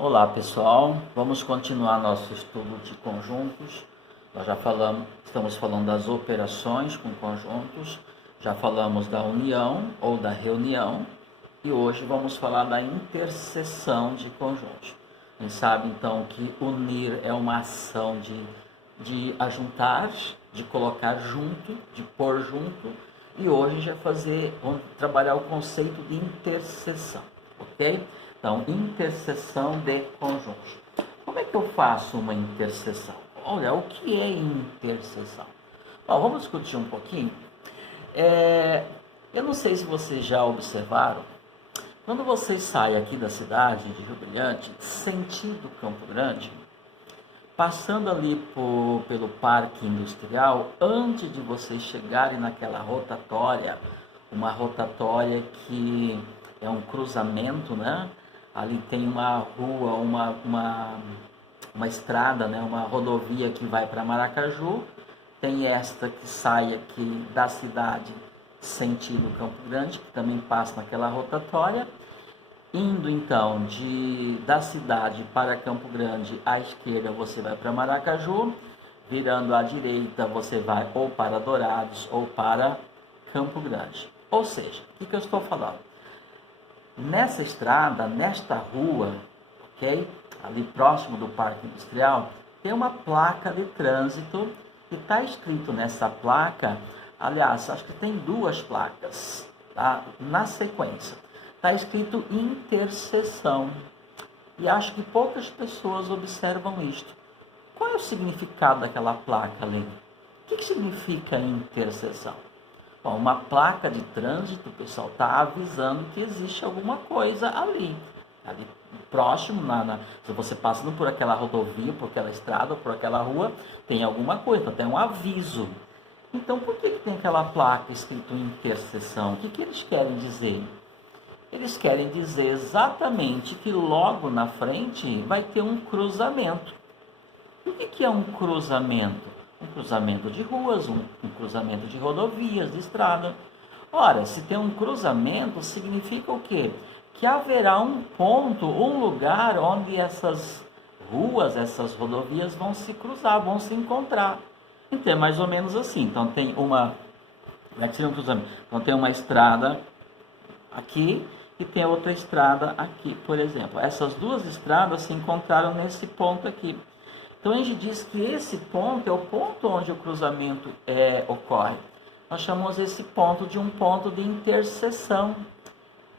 Olá pessoal, vamos continuar nosso estudo de conjuntos. Nós já estamos falando das operações com conjuntos, já falamos da união ou da reunião e hoje vamos falar da interseção de conjuntos. A gente sabe então que unir é uma ação de ajuntar, de colocar junto, de pôr junto, e hoje a gente vamos trabalhar o conceito de interseção, ok? Então, interseção de conjuntos. Como é que eu faço uma interseção? Olha, o que é interseção? Bom, vamos discutir um pouquinho. Eu não sei se vocês já observaram, quando vocês saem aqui da cidade de Rio Brilhante, sentido Campo Grande, passando ali pelo Parque Industrial, antes de vocês chegarem naquela rotatória, uma rotatória que é um cruzamento, né? Ali tem uma rua, uma estrada, né? Uma rodovia que vai para Maracaju, tem esta que sai aqui da cidade, sentido Campo Grande, que também passa naquela rotatória. Indo então da cidade para Campo Grande, à esquerda você vai para Maracaju, virando à direita você vai ou para Dourados ou para Campo Grande. Ou seja, o que eu estou falando? Nessa estrada, nesta rua, ok? Ali próximo do Parque Industrial, tem uma placa de trânsito e está escrito nessa placa, aliás, acho que tem duas placas, tá? Na sequência. Está escrito interseção. E acho que poucas pessoas observam isto. Qual é o significado daquela placa ali? O que significa interseção? Bom, uma placa de trânsito, o pessoal está avisando que existe alguma coisa ali próximo, se você passando por aquela rodovia, por aquela estrada, por aquela rua, tem alguma coisa, tem um aviso. Então, por que tem aquela placa escrito interseção? O que eles querem dizer? Eles querem dizer exatamente que logo na frente vai ter um cruzamento. E o que é um cruzamento? Um cruzamento de ruas, um cruzamento de rodovias, de estrada. Ora, se tem um cruzamento, significa o quê? Que haverá um ponto, um lugar onde essas ruas, essas rodovias vão se cruzar, vão se encontrar. Então é mais ou menos assim. Então tem uma estrada aqui e tem outra estrada aqui, por exemplo. Essas duas estradas se encontraram nesse ponto aqui. Então a gente diz que esse ponto é o ponto onde o cruzamento ocorre. Nós chamamos esse ponto de um ponto de interseção.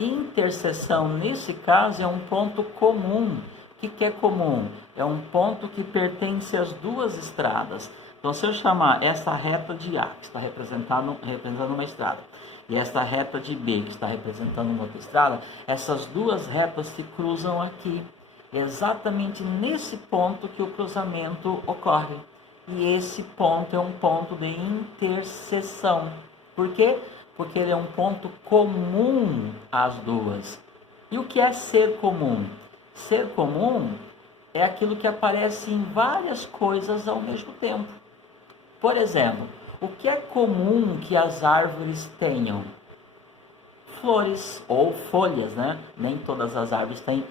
Interseção, nesse caso, é um ponto comum. O que é comum? É um ponto que pertence às duas estradas. Então, se eu chamar essa reta de A, que está representando uma estrada, e essa reta de B, que está representando uma outra estrada, essas duas retas se cruzam aqui. É exatamente nesse ponto que o cruzamento ocorre. E esse ponto é um ponto de interseção. Por quê? Porque ele é um ponto comum às duas. E o que é ser comum? Ser comum é aquilo que aparece em várias coisas ao mesmo tempo. Por exemplo, o que é comum que as árvores tenham? Flores ou folhas, né? Nem todas as árvores têm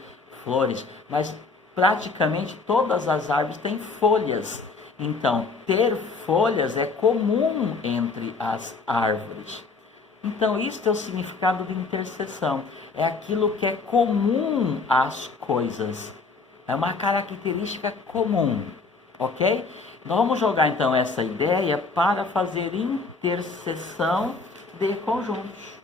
flores, mas praticamente todas as árvores têm folhas. Então, ter folhas é comum entre as árvores. Então, isso é o significado de interseção. É aquilo que é comum às coisas. É uma característica comum, ok? Nós vamos jogar então essa ideia para fazer interseção de conjuntos.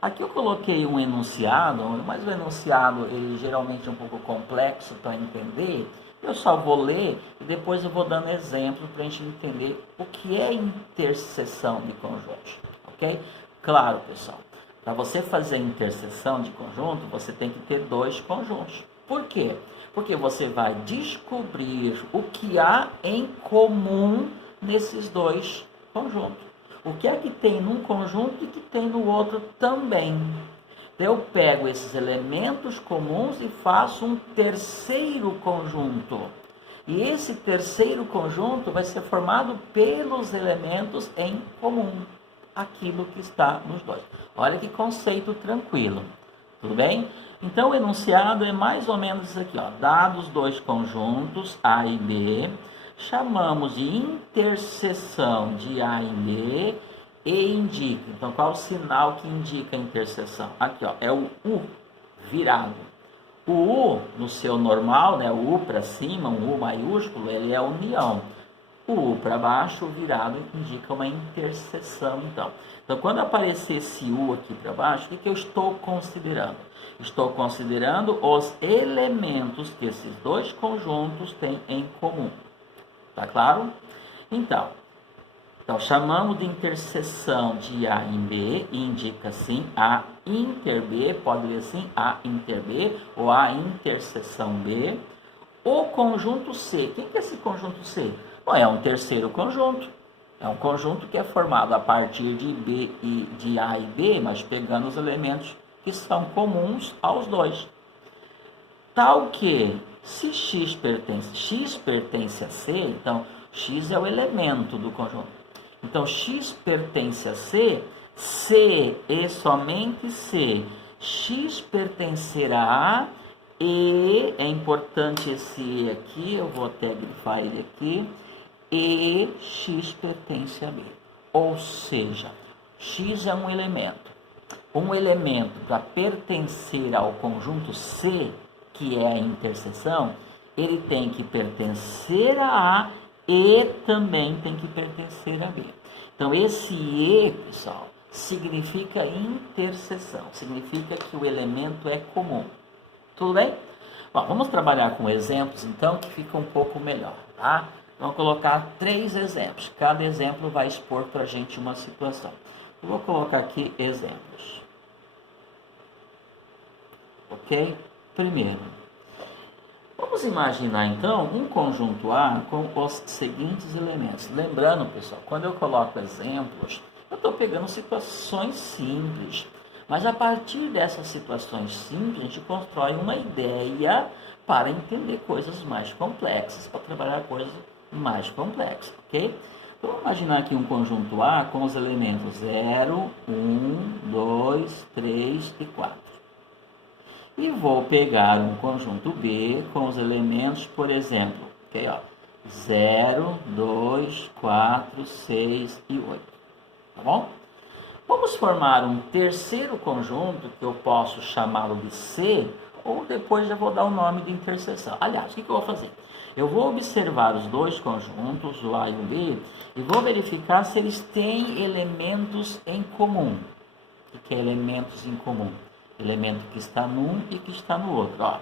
Aqui eu coloquei um enunciado, mas o enunciado ele geralmente é um pouco complexo para entender. Eu só vou ler e depois eu vou dando exemplo para a gente entender o que é interseção de conjuntos, ok? Claro, pessoal, para você fazer interseção de conjunto, você tem que ter dois conjuntos. Por quê? Porque você vai descobrir o que há em comum nesses dois conjuntos. O que é que tem num conjunto e que tem no outro também. Eu pego esses elementos comuns e faço um terceiro conjunto. E esse terceiro conjunto vai ser formado pelos elementos em comum. Aquilo que está nos dois. Olha que conceito tranquilo. Tudo bem? Então, o enunciado é mais ou menos isso aqui, ó. Dados dois conjuntos, A e B, chamamos de interseção de A e B e indica. Então, qual é o sinal que indica a interseção? Aqui, ó, é o U virado. O U, no seu normal, né, o U para cima, um U maiúsculo, ele é a união. O U para baixo, virado, indica uma interseção, então. Então, quando aparecer esse U aqui para baixo, o que eu estou considerando? Estou considerando os elementos que esses dois conjuntos têm em comum. Tá claro? Então chamamos de interseção de A em B, e indica assim A inter B, pode ler assim, A inter B, ou A interseção B. O conjunto C, quem que é esse conjunto C? Bom, é um terceiro conjunto. É um conjunto que é formado a partir de B e de A e B, mas pegando os elementos que são comuns aos dois. Tal que, se X pertence a C, então X é o elemento do conjunto. Então, X pertence a C, C e somente C. X pertencerá a E, é importante esse E aqui, eu vou até grifar ele aqui, e X pertence a B. Ou seja, X é um elemento. Um elemento para pertencer ao conjunto C, que é a interseção, ele tem que pertencer a A e também tem que pertencer a B. Então, esse E, pessoal, significa interseção, significa que o elemento é comum. Tudo bem? Bom, vamos trabalhar com exemplos, então, que fica um pouco melhor, tá? Vamos colocar 3 exemplos. Cada exemplo vai expor para a gente uma situação. Eu vou colocar aqui exemplos. Ok? Primeiro, vamos imaginar, então, um conjunto A com os seguintes elementos. Lembrando, pessoal, quando eu coloco exemplos, eu estou pegando situações simples. Mas a partir dessas situações simples, a gente constrói uma ideia para entender coisas mais complexas, para trabalhar coisas mais complexas, ok? Então, vamos imaginar aqui um conjunto A com os elementos 0, 1, 2, 3 e 4. E vou pegar um conjunto B com os elementos, por exemplo, okay, ó, 0, 2, 4, 6 e 8. Tá bom? Vamos formar um terceiro conjunto que eu posso chamá-lo de C, ou depois já vou dar o nome de interseção. Aliás, o que eu vou fazer? Eu vou observar os dois conjuntos, o A e o B, e vou verificar se eles têm elementos em comum. O que é elementos em comum? Elemento que está num e que está no outro. Ó,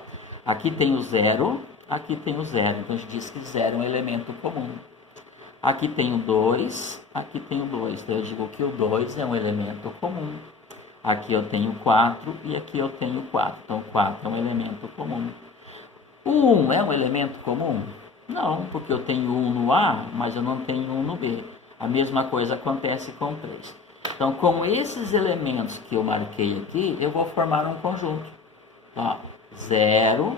aqui tem o 0, aqui tem o 0. Então, a gente diz que 0 é um elemento comum. Aqui tem o 2, aqui tem o 2. Então, eu digo que o 2 é um elemento comum. Aqui eu tenho 4 e aqui eu tenho 4. Então, 4 é um elemento comum. O 1 é um elemento comum? Não, porque eu tenho 1 no A, mas eu não tenho 1 no B. A mesma coisa acontece com 3. Então, com esses elementos que eu marquei aqui, eu vou formar um conjunto. Ó, 0,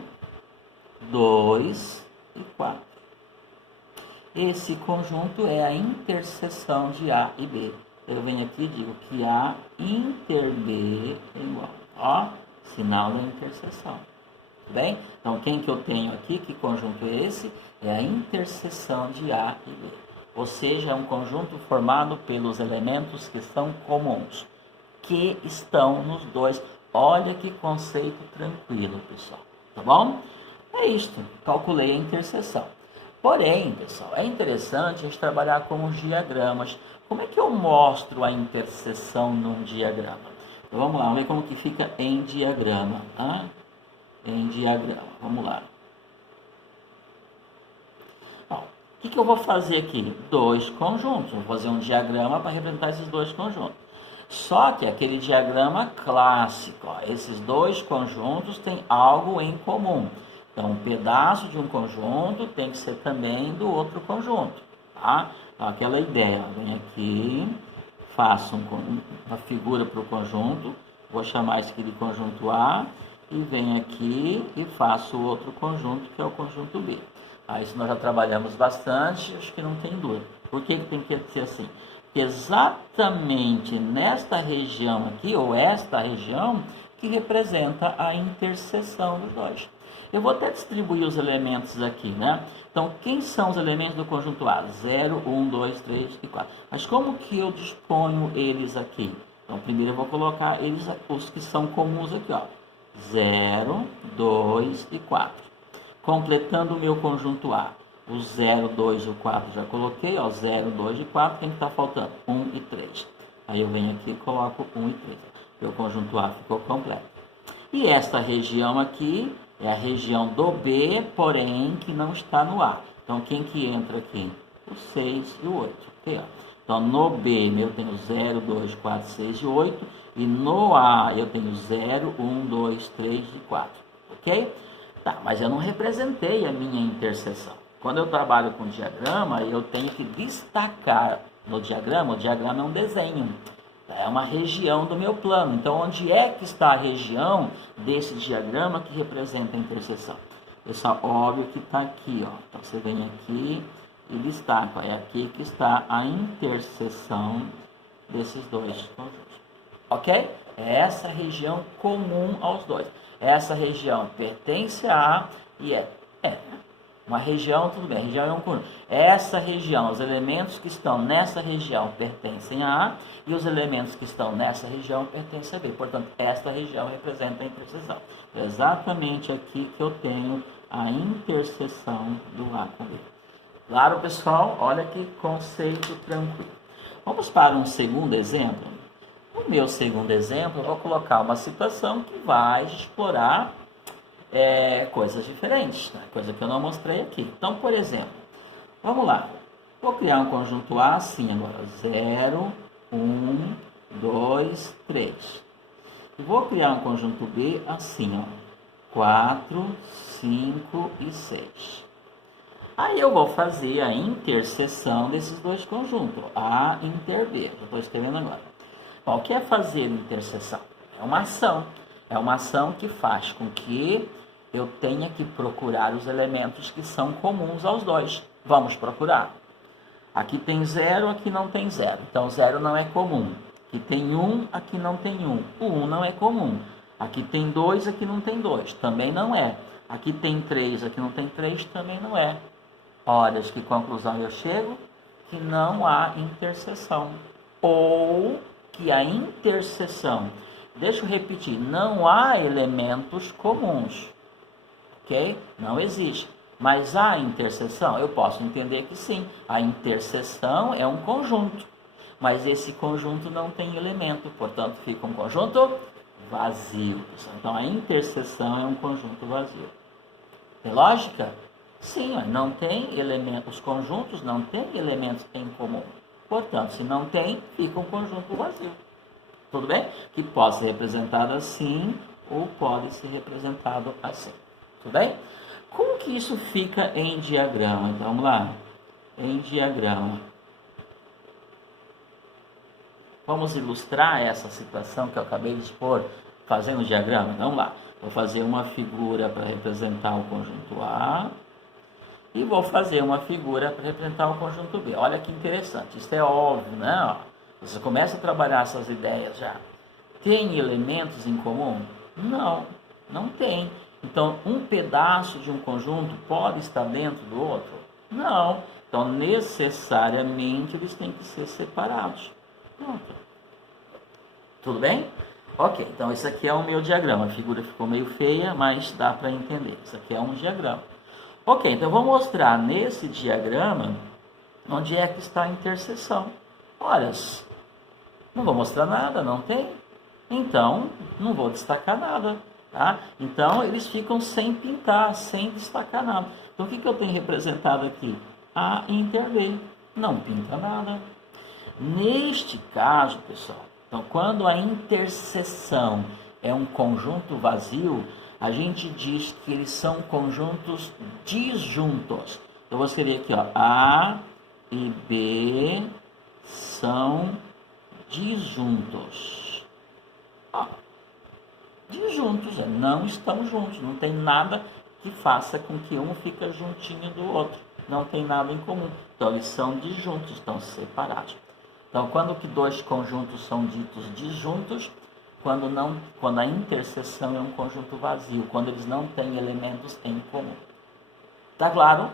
2 e 4. Esse conjunto é a interseção de A e B. Eu venho aqui e digo que A inter B é igual. Ó, sinal da interseção. Tudo bem? Então, quem que eu tenho aqui? Que conjunto é esse? É a interseção de A e B. Ou seja, é um conjunto formado pelos elementos que são comuns, que estão nos dois. Olha que conceito tranquilo, pessoal. Tá bom? É isto. Calculei a interseção. Porém, pessoal, é interessante a gente trabalhar com os diagramas. Como é que eu mostro a interseção num diagrama? Então, vamos lá, vamos ver como que fica em diagrama. Tá? Em diagrama. Vamos lá. O que eu vou fazer aqui? 2 conjuntos. Vou fazer um diagrama para representar esses 2 conjuntos. Só que aquele diagrama clássico, ó, esses 2 conjuntos têm algo em comum. Então, um pedaço de um conjunto tem que ser também do outro conjunto. Tá? Então, aquela ideia. Venho aqui, faço uma figura para o conjunto. Vou chamar isso aqui de conjunto A. E venho aqui e faço outro conjunto, que é o conjunto B. Isso nós já trabalhamos bastante, acho que não tem dúvida. Por que tem que ser assim? Porque exatamente nesta região aqui, ou esta região, que representa a interseção dos dois. Eu vou até distribuir os elementos aqui, né? Então, quem são os elementos do conjunto A? 0, 1, 2, 3 e 4. Mas como que eu disponho eles aqui? Então, primeiro eu vou colocar eles, os que são comuns aqui, ó. 0, 2 e 4. Completando o meu conjunto A. O 0, 2 e o 4 já coloquei, ó. 0, 2 e 4. Quem está faltando? 1 e 3. Aí eu venho aqui e coloco 1 e 3. Meu conjunto A ficou completo. E esta região aqui é a região do B, porém que não está no A. Então, quem que entra aqui? O 6 e o 8. Okay, ó. Então, no B eu tenho 0, 2, 4, 6 e 8. E no A eu tenho 0, 1, 2, 3 e 4. Ok? Tá, mas eu não representei a minha interseção. Quando eu trabalho com diagrama, eu tenho que destacar no diagrama. O diagrama é um desenho. É uma região do meu plano. Então, onde é que está a região desse diagrama que representa a interseção? Pessoal, óbvio que está aqui, ó. Então, você vem aqui e destaca. É aqui que está a interseção desses dois conjuntos. Ok? É essa região comum aos dois. Essa região pertence a A e é uma região, tudo bem, a região é um conjunto. Essa região, os elementos que estão nessa região pertencem a A e os elementos que estão nessa região pertencem a B. Portanto, esta região representa a interseção. É exatamente aqui que eu tenho a interseção do A com B. Claro, pessoal? Olha que conceito tranquilo. Vamos para um segundo exemplo. No meu segundo exemplo, eu vou colocar uma situação que vai explorar coisas diferentes, né? Coisa que eu não mostrei aqui. Então, por exemplo, vamos lá. Vou criar um conjunto A assim agora. 0, 1, 2, 3. E vou criar um conjunto B assim, ó. 4, 5 e 6. Aí eu vou fazer a interseção desses dois conjuntos. A inter B. Eu estou escrevendo agora. Bom, o que é fazer interseção? É uma ação. É uma ação que faz com que eu tenha que procurar os elementos que são comuns aos dois. Vamos procurar. Aqui tem 0, aqui não tem 0. Então, 0 não é comum. Aqui tem 1, aqui não tem 1. O 1 não é comum. Aqui tem 2, aqui não tem 2. Também não é. Aqui tem 3, aqui não tem 3. Também não é. Olha, que conclusão eu chego? Que não há interseção. Ou que a interseção... Deixa eu repetir. Não há elementos comuns. Ok? Não existe. Mas a interseção, eu posso entender que sim. A interseção é um conjunto. Mas esse conjunto não tem elemento. Portanto, fica um conjunto vazio. Então, a interseção é um conjunto vazio. Tem lógica? Sim, não tem elementos. Os conjuntos não têm elementos em comum. Portanto, se não tem, fica um conjunto vazio. Tudo bem? Que pode ser representado assim ou pode ser representado assim. Tudo bem? Como que isso fica em diagrama? Então, vamos lá. Em diagrama. Vamos ilustrar essa situação que eu acabei de expor fazendo o diagrama? Vamos lá. Vou fazer uma figura para representar o conjunto A. E vou fazer uma figura para representar o conjunto B. Olha que interessante. Isso é óbvio, né? Você começa a trabalhar essas ideias já. Tem elementos em comum? Não, não tem. Então, um pedaço de um conjunto pode estar dentro do outro? Não. Então, necessariamente, eles têm que ser separados. Pronto. Tudo bem? Ok, então esse aqui é o meu diagrama. A figura ficou meio feia, mas dá para entender. Isso aqui é um diagrama. Ok, então eu vou mostrar nesse diagrama onde é que está a interseção. Olha, não vou mostrar nada, não tem? Então, não vou destacar nada. Tá? Então, eles ficam sem pintar, sem destacar nada. Então, o que eu tenho representado aqui? A inter B. Não pinta nada. Neste caso, pessoal, então, quando a interseção é um conjunto vazio, a gente diz que eles são conjuntos disjuntos. Eu vou escrever aqui, ó, A e B são disjuntos. Ó, disjuntos, não estão juntos, não tem nada que faça com que um fique juntinho do outro. Não tem nada em comum. Então, eles são disjuntos, estão separados. Então, quando que dois conjuntos são ditos disjuntos, quando a interseção é um conjunto vazio, quando eles não têm elementos em comum. Tá claro?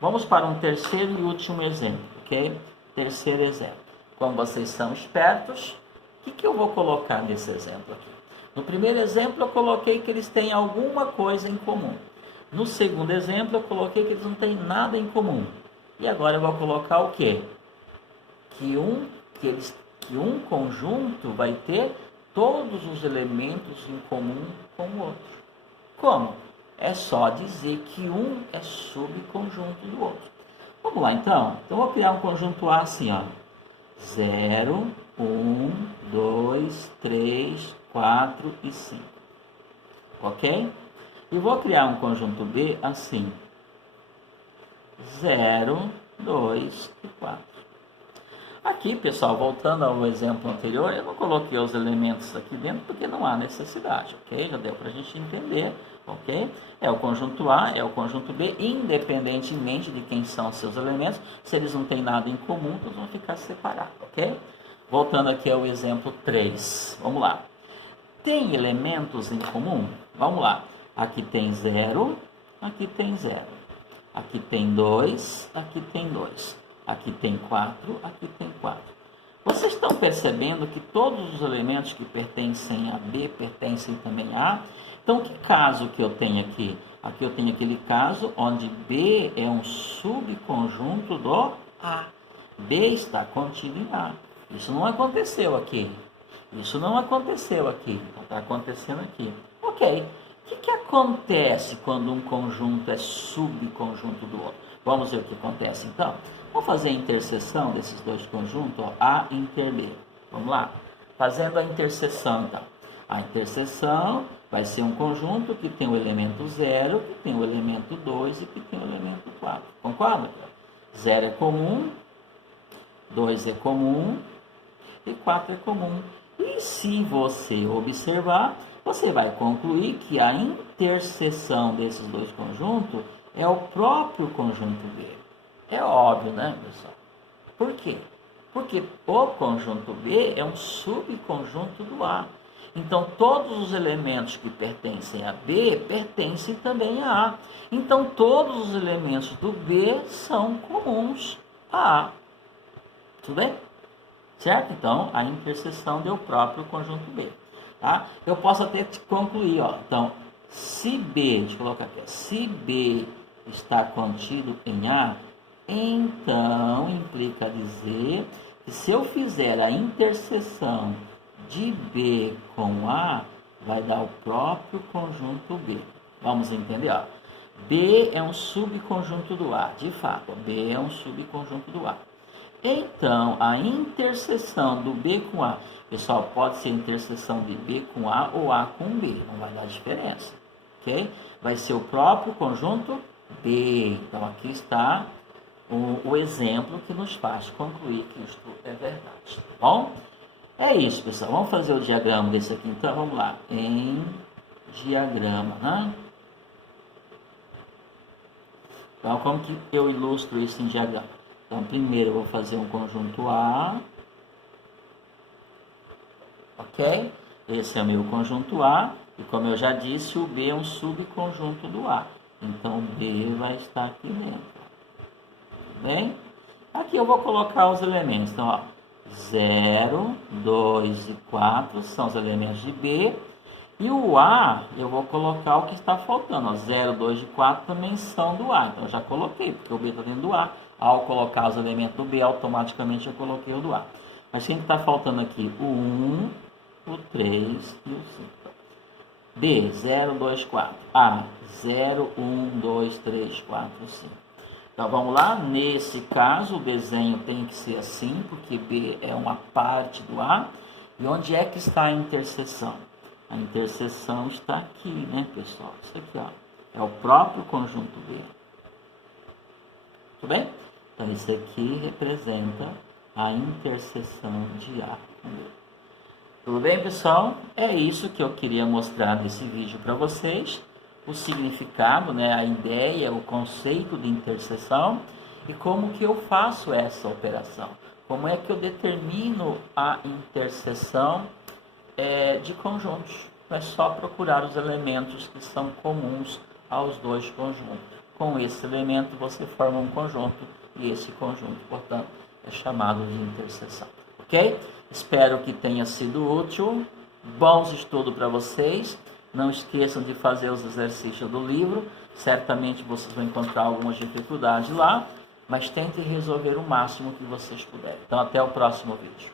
Vamos para um terceiro e último exemplo, ok? Terceiro exemplo. Como vocês são espertos, o que eu vou colocar nesse exemplo aqui? No primeiro exemplo, eu coloquei que eles têm alguma coisa em comum. No segundo exemplo, eu coloquei que eles não têm nada em comum. E agora eu vou colocar o quê? Que um conjunto vai ter todos os elementos em comum com o outro. Como? É só dizer que um é subconjunto do outro. Vamos lá então? Então eu vou criar um conjunto A assim, ó. 0, 1, 2, 3, 4 e 5. Ok? E vou criar um conjunto B assim. 0, 2 e 4. Aqui, pessoal, voltando ao exemplo anterior, eu não coloquei os elementos aqui dentro porque não há necessidade, ok? Já deu para a gente entender, ok? É o conjunto A, é o conjunto B, independentemente de quem são os seus elementos, se eles não têm nada em comum, eles vão ficar separados, ok? Voltando aqui ao exemplo 3, vamos lá. Tem elementos em comum? Vamos lá. Aqui tem 0, aqui tem 0. Aqui tem 2, aqui tem 2. Aqui tem 4, aqui tem 4. Vocês estão percebendo que todos os elementos que pertencem a B pertencem também a A? Então, que caso que eu tenho aqui? Aqui eu tenho aquele caso onde B é um subconjunto do A. B está contido em A. Isso não aconteceu aqui. Isso não aconteceu aqui. Então, está acontecendo aqui. Ok. O que acontece quando um conjunto é subconjunto do outro? Vamos ver o que acontece então. Vamos fazer a interseção desses dois conjuntos, ó, A inter B. Vamos lá. Fazendo a interseção então. A interseção vai ser um conjunto que tem o elemento 0, que tem o elemento 2 e que tem o elemento 4. Concorda? 0 é comum, 2 é comum e 4 é comum. E se você observar, você vai concluir que a interseção desses dois conjuntos é o próprio conjunto B. É óbvio, né, pessoal? Por quê? Porque o conjunto B é um subconjunto do A. Então, todos os elementos que pertencem a B pertencem também a A. Então, todos os elementos do B são comuns a A. Tudo bem? Certo? Então, a interseção deu o próprio conjunto B. Tá? Eu posso até concluir, ó. Então, se B, deixa eu colocar aqui, se B está contido em A, então implica dizer que se eu fizer a interseção de B com A, vai dar o próprio conjunto B. Vamos entender, ó. B é um subconjunto do A, de fato, B é um subconjunto do A. Então, a interseção do B com A, pessoal, pode ser interseção de B com A ou A com B, não vai dar diferença, ok? Vai ser o próprio conjunto B. Então, aqui está o exemplo que nos faz concluir que isto é verdade, tá bom? É isso, pessoal. Vamos fazer o diagrama desse aqui, então, vamos lá. Em diagrama, né? Então, como que eu ilustro isso em diagrama? Então, primeiro eu vou fazer um conjunto A, ok? Esse é o meu conjunto A, e como eu já disse, o B é um subconjunto do A. Então, B vai estar aqui dentro. Bem, aqui eu vou colocar os elementos. Então, ó, 0, 2 e 4 são os elementos de B. E o A, eu vou colocar o que está faltando. Ó, 0, 2 e 4 também são do A. Então, eu já coloquei, porque o B está dentro do A. Ao colocar os elementos do B, automaticamente eu coloquei o do A. Mas quem está faltando aqui? O 1, o 3 e o 5. B, 0, 2, 4. A, 0, 1, 2, 3, 4, 5. Então, vamos lá. Nesse caso, o desenho tem que ser assim, porque B é uma parte do A. E onde é que está a interseção? A interseção está aqui, né, pessoal? Isso aqui, ó, é o próprio conjunto B. Tudo bem? Então, isso aqui representa a interseção de A com B. Tudo bem, pessoal? É isso que eu queria mostrar nesse vídeo para vocês. O significado, né, a ideia, o conceito de interseção e como que eu faço essa operação. Como é que eu determino a interseção de conjuntos. É só procurar os elementos que são comuns aos dois conjuntos. Com esse elemento você forma um conjunto e esse conjunto, portanto, é chamado de interseção. Ok? Espero que tenha sido útil. Bons estudos para vocês. Não esqueçam de fazer os exercícios do livro. Certamente vocês vão encontrar algumas dificuldades lá, mas tentem resolver o máximo que vocês puderem. Então, até o próximo vídeo.